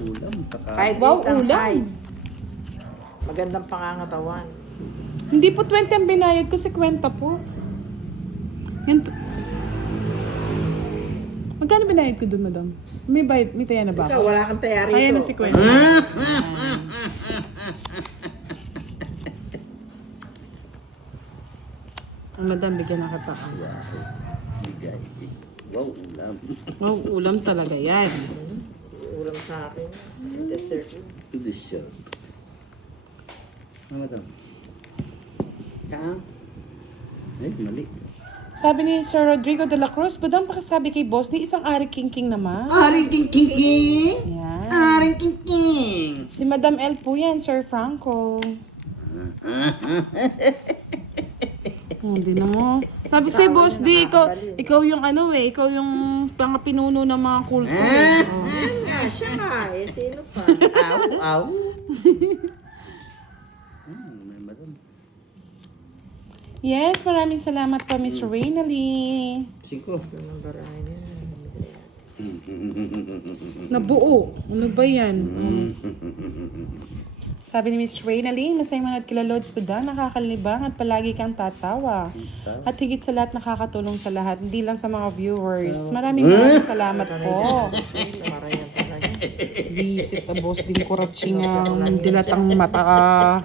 Ulam sa Kahit Wow, litang ulam. height. Magandang pangangatawan. Hindi po 20 ang binayad ko, 50 po. Yan Magkano binayad ko doon, madam? May bayad, may taya na ba Ikaw, ako? wala kang tayari Kaya ito. na si Kwento. Ang madam, bigyan na kita. bigay. Wow, ulam. Wow, ulam talaga yan. Ulam sa akin. Dessert. Dessert. Ano madam? Kaan? Mali. Sabi ni Sir Rodrigo de la Cruz, badang pakisabi kay boss ni isang Ari King King naman. Aring king king king! Yan. Aring king king! Si Madam L po yan, Sir Franco. Hindi na mo. Sabi ko sa'yo, boss, di, ikaw yung ano eh, ikaw yung pinuno ng mga kulto eh. Oh. Yan nga, siya nga. Eh, sino pa? Aw, aw. May madam. Yes, maraming salamat po, Miss Rainalee. 5. Ito ng barahay niya. Nabuo. Ano ba yan? Sabi ni Miss Rainalee, masayang manood kila Lods Budang, nakakalibang at palagi kang tatawa. At higit sa lahat, nakakatulong sa lahat, hindi lang sa mga viewers. Maraming salamat po. Marayan talaga. Visit the boss din ko ratsingang dilatang mata.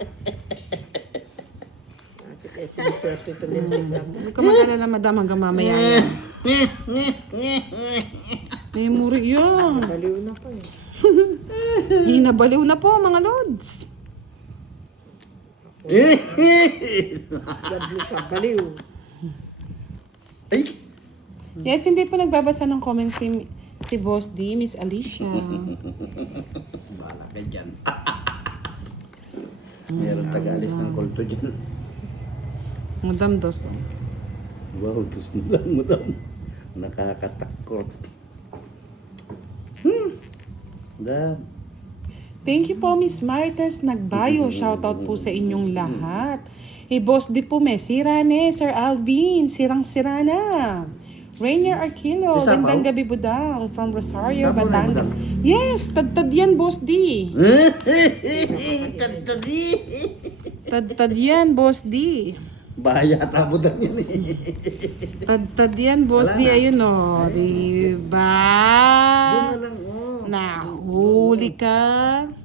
Bakit eh, siniswerte ito din. Huwag ka mag-alala, madam, hanggang mamaya yan. May muri yun. Baliw na pa eh. Hinabaliw na po, mga Lods. Gadlo siya, baliw. Ay! Yes, hindi po nagbabasa ng comment si Boss D, Miss Alicia. Bahala ka dyan. Meron taga-alis ng kulto dyan. Madam Dos. Wow, tus na lang madam. Nakakatakot. Dam. Thank you po, Miss Marites Nagbayo. Shoutout po sa inyong lahat. Boss D po, Sirane, Sir Alvin, sirang-sira na. Rainier Arquilo, Isapaw? gandang gabi budang from Rosario, Isapaw na, Batangas. Yes, tad-tad yan, Boss D. Tantadi! Tad-tad yan, Boss D. Bahaya tabudan yan eh. Tad-tad yan, Boss D. Wala na. Ayun o, diba? Doon na lang, oh. Nahuli ka.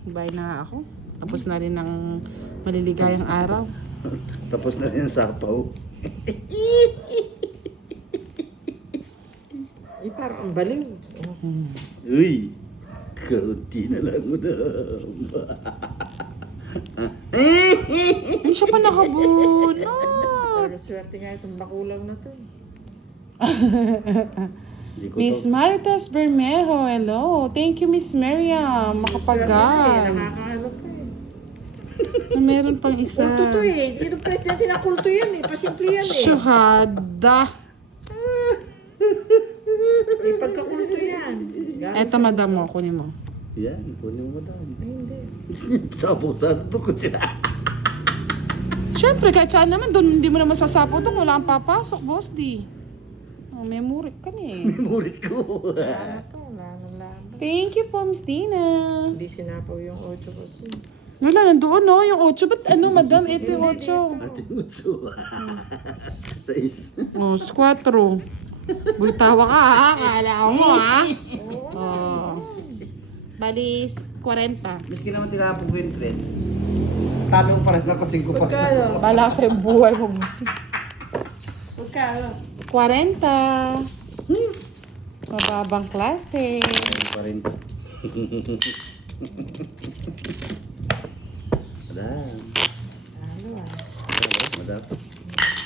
Bye na ako. Tapos na rin ang maliligayang araw. Tapos na rin ang sapaw. Eh, parang ang baliw. Uy! Kaunti na lang madam. Hindi siya pa nakabunot. Parang swerte nga itong bakulaw na to. Hindi ko Miss to. Maritas Bermejo, hello. Thank you, Miss Miriam. Makapagal. Nakakaano pa eh. Meron pang isa. Kulto to eh. Yung presidente na kulto yan eh. Pasimple yan eh. Syuhada. Eh, pagkakulto yan. Eto, madam mo. Kunin mo. Yan, kunin mo madam. Ay, hindi. Sapo-sapo ko sila. Siyempre, kahit saan naman, doon hindi mo naman sasapo doon. Wala kang papasok, Boss D. Oh, memory ka eh. Memory ko. Ano to? Wala nang laban. Thank you po, Miss Dina. Hindi sinapaw yung 8 kasi. Wala, nandoon no, yung 8. Ba't ano, madam? Ito yung 8. Ating utso. 6. Oh, 4. Bultawa ka ha, kala mo ha. Oh. Bali, 40. Miski naman tinapog ko yung 3. Talo pa rin ako 5 pa. Pagkano? Bala ka sa buhay mo, Miss. Pagkano? 40. Mababang klase. Talo pa rin. Madam. Ano ah. Madam.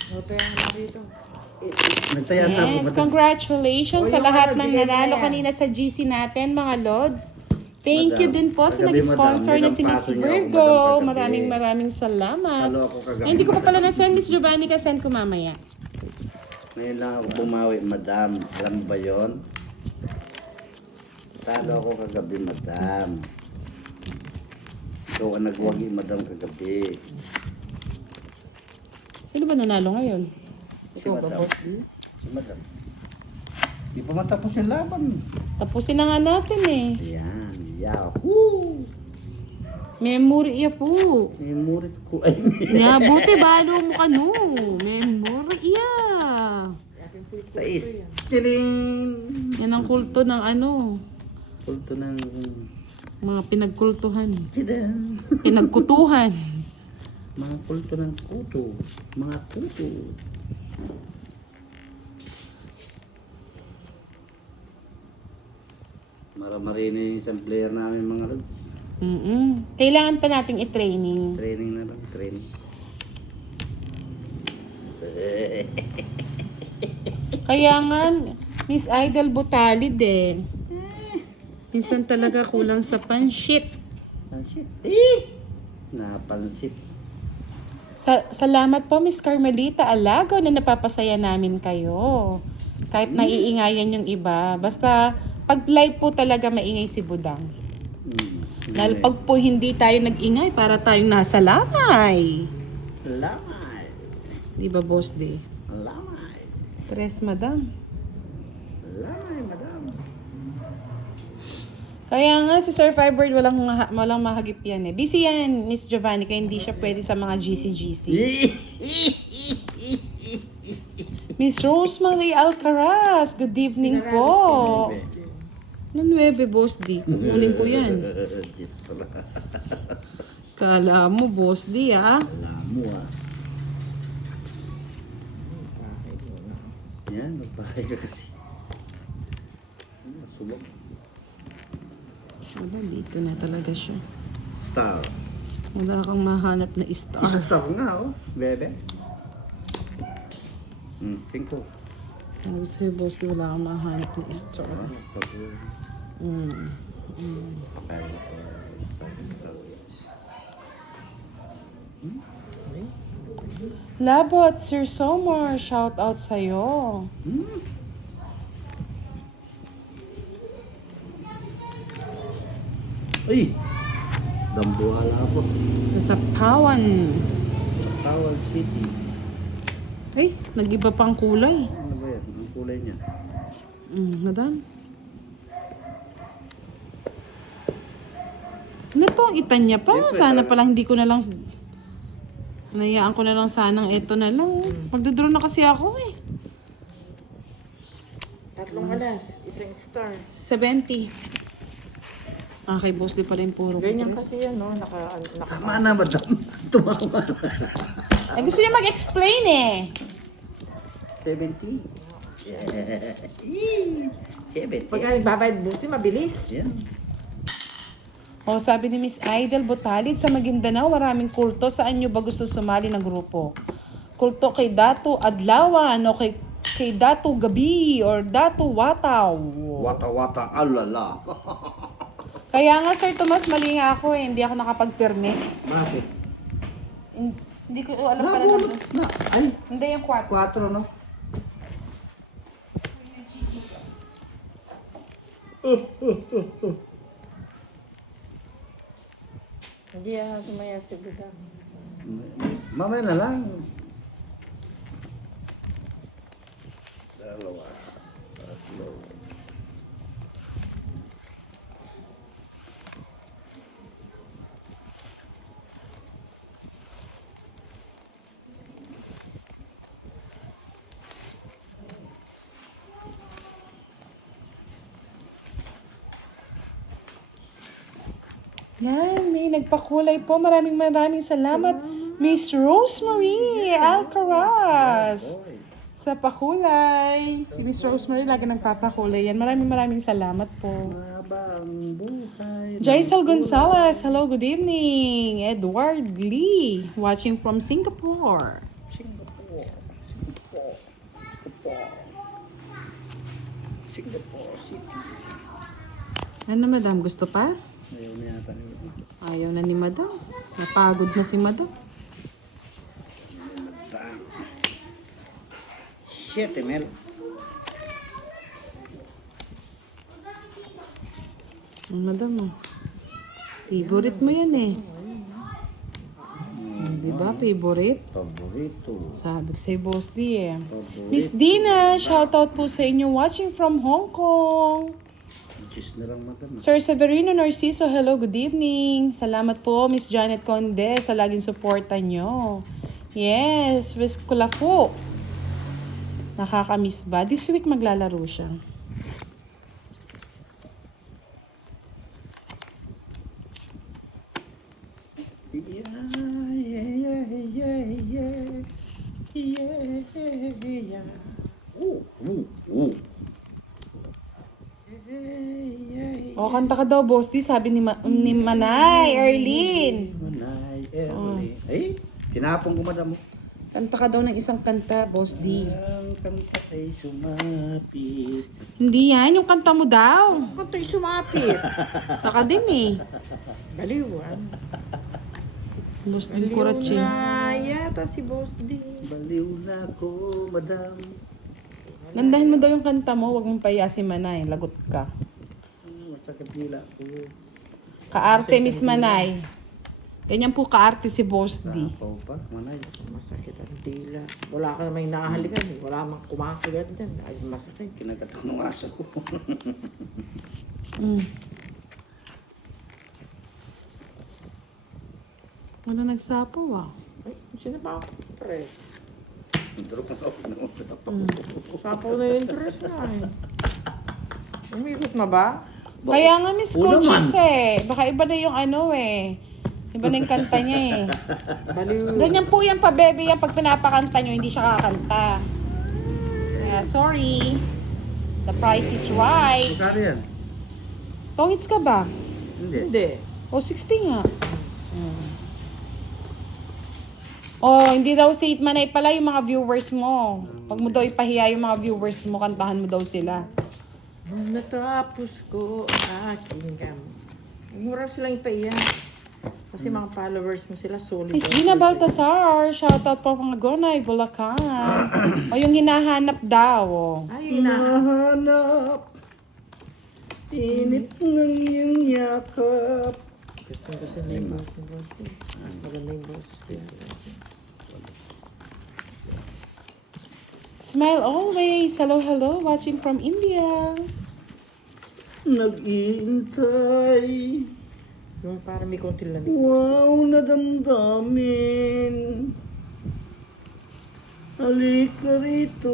Ope ang ano dito. Nagtaya na ako, Yes, madam. congratulations Oh, sa yung lahat ano, ng bigyan nanalo na yan. kanina sa GC natin, mga Lods. Thank Madam, you din po sa kagabi, nag-sponsor madam, na si Miss nilampaso niyo ako, Virgo. madam, kagabi. Maraming salamat. Talo ako kagabi. Ay, hindi ko pa pala na-send, Miss Giovanni, ka-send ko mamaya. Ngayon lang ako bumawi, madam. Alam mo ba yun? Talo ako kagabi, madam. Ikaw ang nagwagi, madam, kagabi. Sino ba nanalo ngayon? Ikaw ba, madam. Boss D? Si madam. Di pa matapos yung laban. Tapusin na nga natin eh. Ayan. Yahoo! Memory iya po. Memory ko. Ay, Ya, buti balo mo ka no. Memory iya. sais. Tiling! Yan ang kulto ng ano, Kulto ng... mga pinagkultuhan. Tidan. Pinagkutuhan. Mga kulto ng kuto. Mga kuto. Maramari na yung isang player namin mga lods. Kailangan pa nating i-training. Training na lang, training. Kaya nga, Miss Idol Butalid eh. Minsan talaga kulang sa panshit. Pansit. Napansit. Salamat po Miss Carmelita Alago na napapasaya namin kayo. Kahit naiingayan yung iba. Basta pag live po talaga maingay si Budang. Dahil pag po hindi tayo nag-ingay para tayong nasa lamay. Lamay. Di ba, Boss D? Lamay. Tres, madam. Lamay, madam. Kaya nga si Sir Firebird walang mahagip yan eh. Busy yan, Miss Giovanni, kaya hindi siya pwede sa mga GC-GC. Miss Rosemary Alcaraz, good evening po. Ano 9, Boss D? Kukunin ko yan. Dito lang. Kala mo, Boss D, ah. Alam mo ah. Yan, magbahay ka kasi. Sulok. Aba, dito na talaga siya. Star. Wala kang mahanap na star. Star nga oh, bebe. 5. Sabi sa'yo, Boss D, wala kang mahanap na star. Labot, Sir Somar, shout out sa'yo. Ay! Dambuhala po. Sa Pawan. Sa Tawal City. Ay, nag-iba pang kulay. Ano ba yan? Ang kulay niya? Madam. Ano to? Ang itan niya pa. Siyempre, Sana palang hindi ko na lang... Hanayaan ko na lang sanang ito na lang. Magdodraw na kasi ako eh. 3 alas, isang star. 70. Kay Boss di pala yung puro Ganyan press. kasi yan, no? Tama na, madam. Tumawa. Ay, gusto niya mag-explain eh. 70. Yeah. 70. Pag nagbabayad buti, mabilis. Yan. O, sabi ni Miss Idol Butalid, sa Maguindanao, maraming kulto. Saan nyo ba gusto sumali ng grupo? Kulto kay Dato Adlawan o kay Dato Gabi or Dato Wataw. Wata-wata, alala. Kaya nga, Sir Tomas, mali nga ako eh. Hindi ako nakapag-permis. Bakit? Hindi ko alam pala Nabulot na. Ay, Hindi yung 4. 4, no? Hindi yan sumaya si Budang. Mamaya na lang. Dalawa. Tatlo. Yan, may nagpakulay po. Maraming salamat. Miss Rosemary Alcaraz. Sa pakulay. Si Miss Rosemary lagi nagpapakulay yan. Maraming salamat po. Habang buhay. Jaisal Gonzalez, hello, good evening. Edward Lee, watching from Singapore. Singapore City. Ano, madam? Gusto pa? Ayaw na yata niyo. Ayaw na ni madam. Napagod na si madam. Bang. 7 mil. Madam, oh. Favorite mo yan eh. Di ba? Favorite? Paborito. Sabi ko sa'yo, Boss D eh. Miss Dina, shoutout po sa inyo watching from Hong Kong. cheese na lang madam. Sir Severino Narciso, hello, good evening. Salamat po, Miss Janet Conde, sa laging suporta nyo. Yes, Wes Kulapo. Nakakamiss ba? This week maglalaro siya. O, kanta ka daw, boss. Di sabi ni Manay, Erlyn. Manay, Ay, tinapon ko madam. Kanta ka daw ng isang kanta, boss D. Ang kanta ay sumapit. Hindi yan, yung kanta mo daw. Kanto'y sumapit. Saka din eh. Baliwan. Boss D, kuratsin. Na yata si Boss D. Baliw na ako, madam. Gandahin mo daw yung kanta mo, wag mong paya si Manay. Lagot ka. Masakit dila ko. Kaarte, Miss Manay. Ganyan po kaarte si Boss D. Tapaw pa, manay. Masakit ang dila. Wala ka namang nakahalikan eh. Wala mang kumakagat dyan. Ay, masakit. Kinagatang ng aso ko. Mm. Wala nagsapaw ah. Ay, sino pa ako? Tres. Drop na ako ng tapaw. Sapaw na yung tres na eh. Umikot na ba? Kaya nga Miss Oo Coaches eh. Baka iba na yung ano eh. Iba na yung kanta niya eh. Baliw. Ganyan po yan pa, bebe. Yan pag pinapakanta nyo, hindi siya kakanta. Kaya, sorry. The price is right. Saan yan? Tongits ka ba? Hindi. Hindi. O, 60 nga. Oh, hindi daw si Itmanay pala yung mga viewers mo. Pag mo daw ipahiya yung mga viewers mo, kantahan mo daw sila. Nung natapos ko ang aking gamit. Mura silang ipaiyan. Kasi mga followers mo sila solid. Miss Gina Baltasar, shoutout po mga Gonay, Bulacan. O yung hinahanap daw. Oh. Ay, yun na. Nahanap. Init ng iyong yakap. Gusto na yung boss ni Boss. Maganda yung boss. Smile always. Hello, hello. Watching from India. Nag-iintay. Yung parang may konti lamig. Wow, nadamdamin. Halika rito.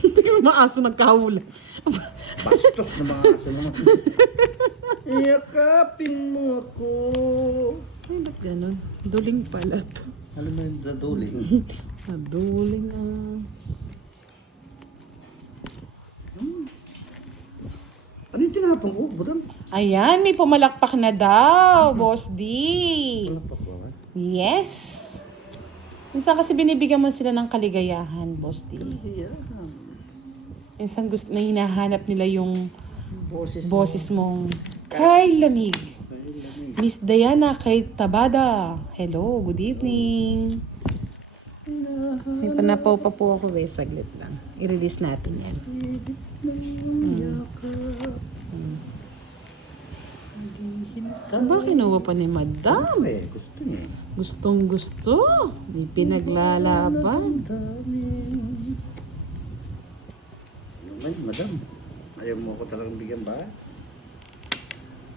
Hindi ko maaso magkahula. Bastos na mga aso naman. Yakapin mo ako. Ay, ba't ganun? Duling pala to. Alam mo yung daduling. Duling ah. Ano yung tinapang ko, budam? Ayan, may pumalakpak na daw, Boss D. Ano pa ba? Yes. Minsan kasi binibigyan mo sila ng kaligayahan, Boss D. Yeah. Minsan gusto na hinahanap nila yung Boses mo. boses mong kay lamig. Miss Diana kay Tabada. Hello, good evening. May panapaw pa po ako eh, saglit lang. I-release natin yan. Ba, kinuha pa ni Madam? Gusto niya eh. Gustong gusto. May pinaglalaban. Ay, madam. Ayaw mo ako talagang bigyan ba?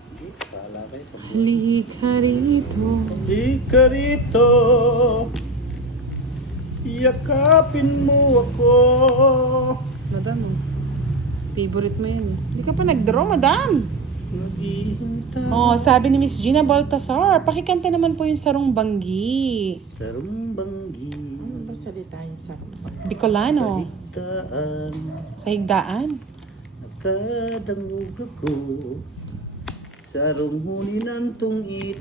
Hindi, paala kayo. Halika rito. Halika rito. Yakapin mo ako. Madam, favorite mo yun. Hindi ka pa nag-draw, Madam. Naghihintay. Oh, sabi ni Miss Gina Baltasar, pakikanta naman po yung Sarong Banggi. Sarong banggi. Ano ba salita yung sa Bicolano. Higdaan. Sa higdaan. Nakadangog ako. Sarong huni ng tungit.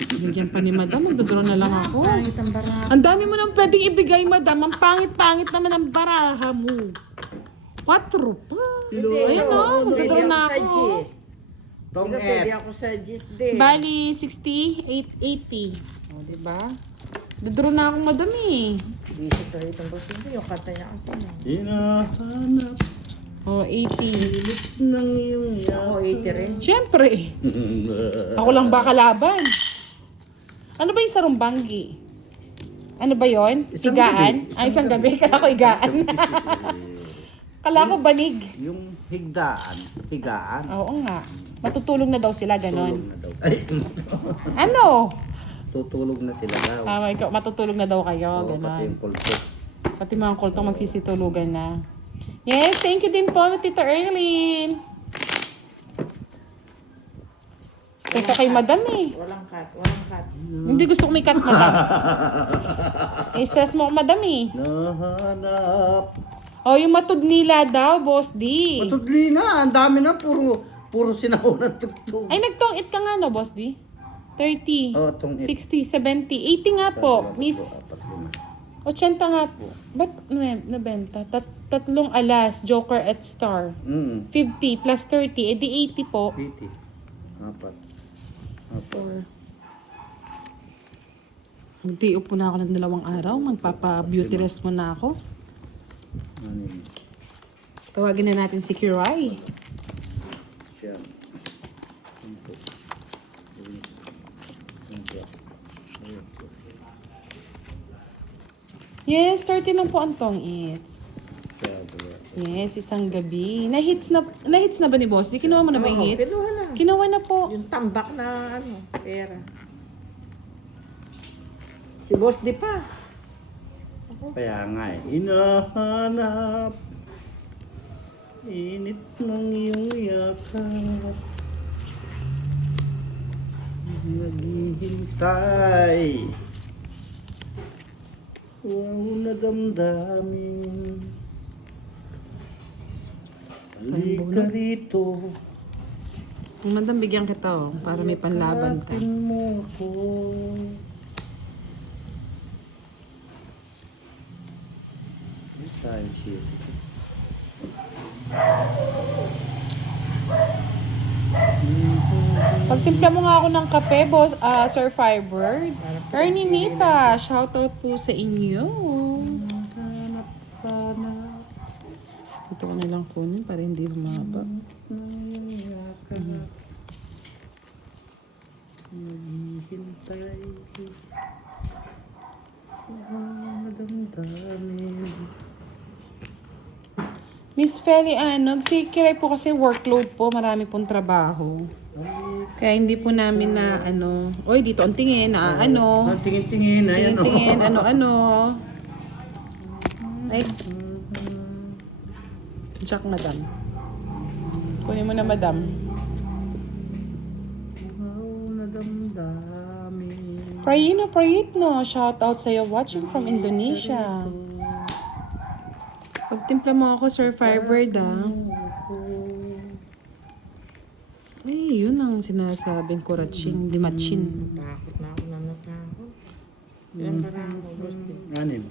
Bigyan pa ni Madam, magdodraw na lang ako. pangit ang baraha? Ang dami mo nang pwedeng ibigay, Madam. Ang pangit-pangit naman ang baraha mo. 4 pa. Ayan o, magdodraw na Sa ako. Gis. Tong Hindi pwede et. ako sa Gis din. Bali, 60, 880. O, diba? Dodraw na ako, Madam eh. Isip ka rin itong boss mo. Yung kanta niya kasi. Hinahanap. O, 80. Ilit ng iyong Ako 80 rin. Siyempre. Ako lang ba kalaban? Ano ba yung Sarong Banggi? Ano ba yon? Isang Higaan? gabi. Ay, isang gabi. Kala ko higaan. Kala ko banig. Yung higaan. Oo nga. Matutulog na daw sila, Tulog ganon. na daw. Ay, Ano? tutulog na sila daw. Matutulog na daw kayo, Oo, pati ganon. yung kulto. Pati mga kultong magsisitulugan na. Yes, thank you din po, Tita Erlyn. Stress ako kay madam eh. Walang cut. Hindi gusto ko may cut, madam. Stress mo ako, madam eh. Nahanap. Oh, yung matudnila daw, Boss D. Matudli na. Ang dami na. Puro sinahon ng tugtog. Ay, nagtong-it ka nga, no, Boss D? 30, Oh, tong 60, 70, 80 nga po, Miss. 80 nga po. Ba't nabenta? Tatlong alas, Joker at Star. 50 plus 30, edi 80 po. 80. Apat. Hindi, upo na ako ng 2 araw. Magpapa-beauty rest muna ako. Ano yun? Tawagin na natin si Kirai. Siyam. Yes, 30 lang po ang tong-its. Yes, isang gabi. Na-hits na ba ni Boss? Di kinuha mo na ba yung Oo, hits? kinuha na. Kinuha na po. Yung tambak na pera. Si Boss di pa. Kaya nga eh. Hinahanap. Init ng iyong yakap. Naghihintay. Wow na damdamin. Halika rito. Kung mandang bigyan kita para may panlaban ka. Yakapin mo ako. Science shit. Pagtimpla mo nga ako ng kape, Boss, Sir Firebird. Ernie Nipa, shoutout po sa inyo. Ito ko nilang kunin para hindi humaba. Hintay. Nadamdamin. Miss Feli Anog, si Kiray po kasi workload po, marami pong trabaho. Kaya hindi po namin na oy dito ang tingin, Tingin-tingin. Ayan o. tingin, ano. Ay. Jack, madam. Kunin mo na, madam. Wow, nadamdamin. Prayitno, shout out sa'yo watching from Indonesia. Pagtimpla mo ako, Sir Firebird, Ay, yun ang sinasabing kuratsin, di matchin. Takot na ako na natakot. Ilang karang ako, Boss di. Anim.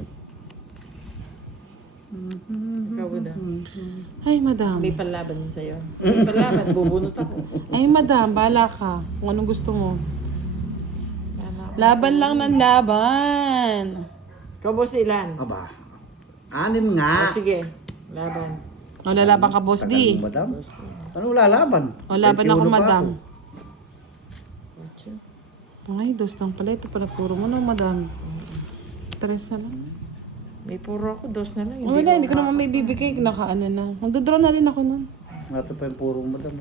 Ikaw ba da? Ay, madam. May panlaban mo sa'yo. May panlaban, bubunot ako. Ay, madam, bala ka. Kung anong gusto mo. Kala ko. Laban lang ng laban. Ikaw, Boss, ilan? Aba. Anim nga. Sige, laban. O, lalaban ka, Boss D. Tagal mo, madam. Ano lalaban? O, laban 21 ako, pa madam. Ocho. Ay, dos lang pala. Ito pala puro mo, no, madam. 3 na lang. May puro ako, dos na lang. Wala, hindi ko naman may bibigay. Nakaano na. Magdodraw na rin ako nun. Ito pa yung purong madam.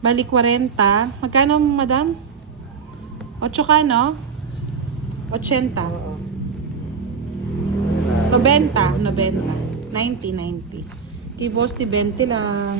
Bali, 40. Magkano, madam? 8 ka, no? 80. Oo. 90. 90. 90. Kay Boss, di 20 lang.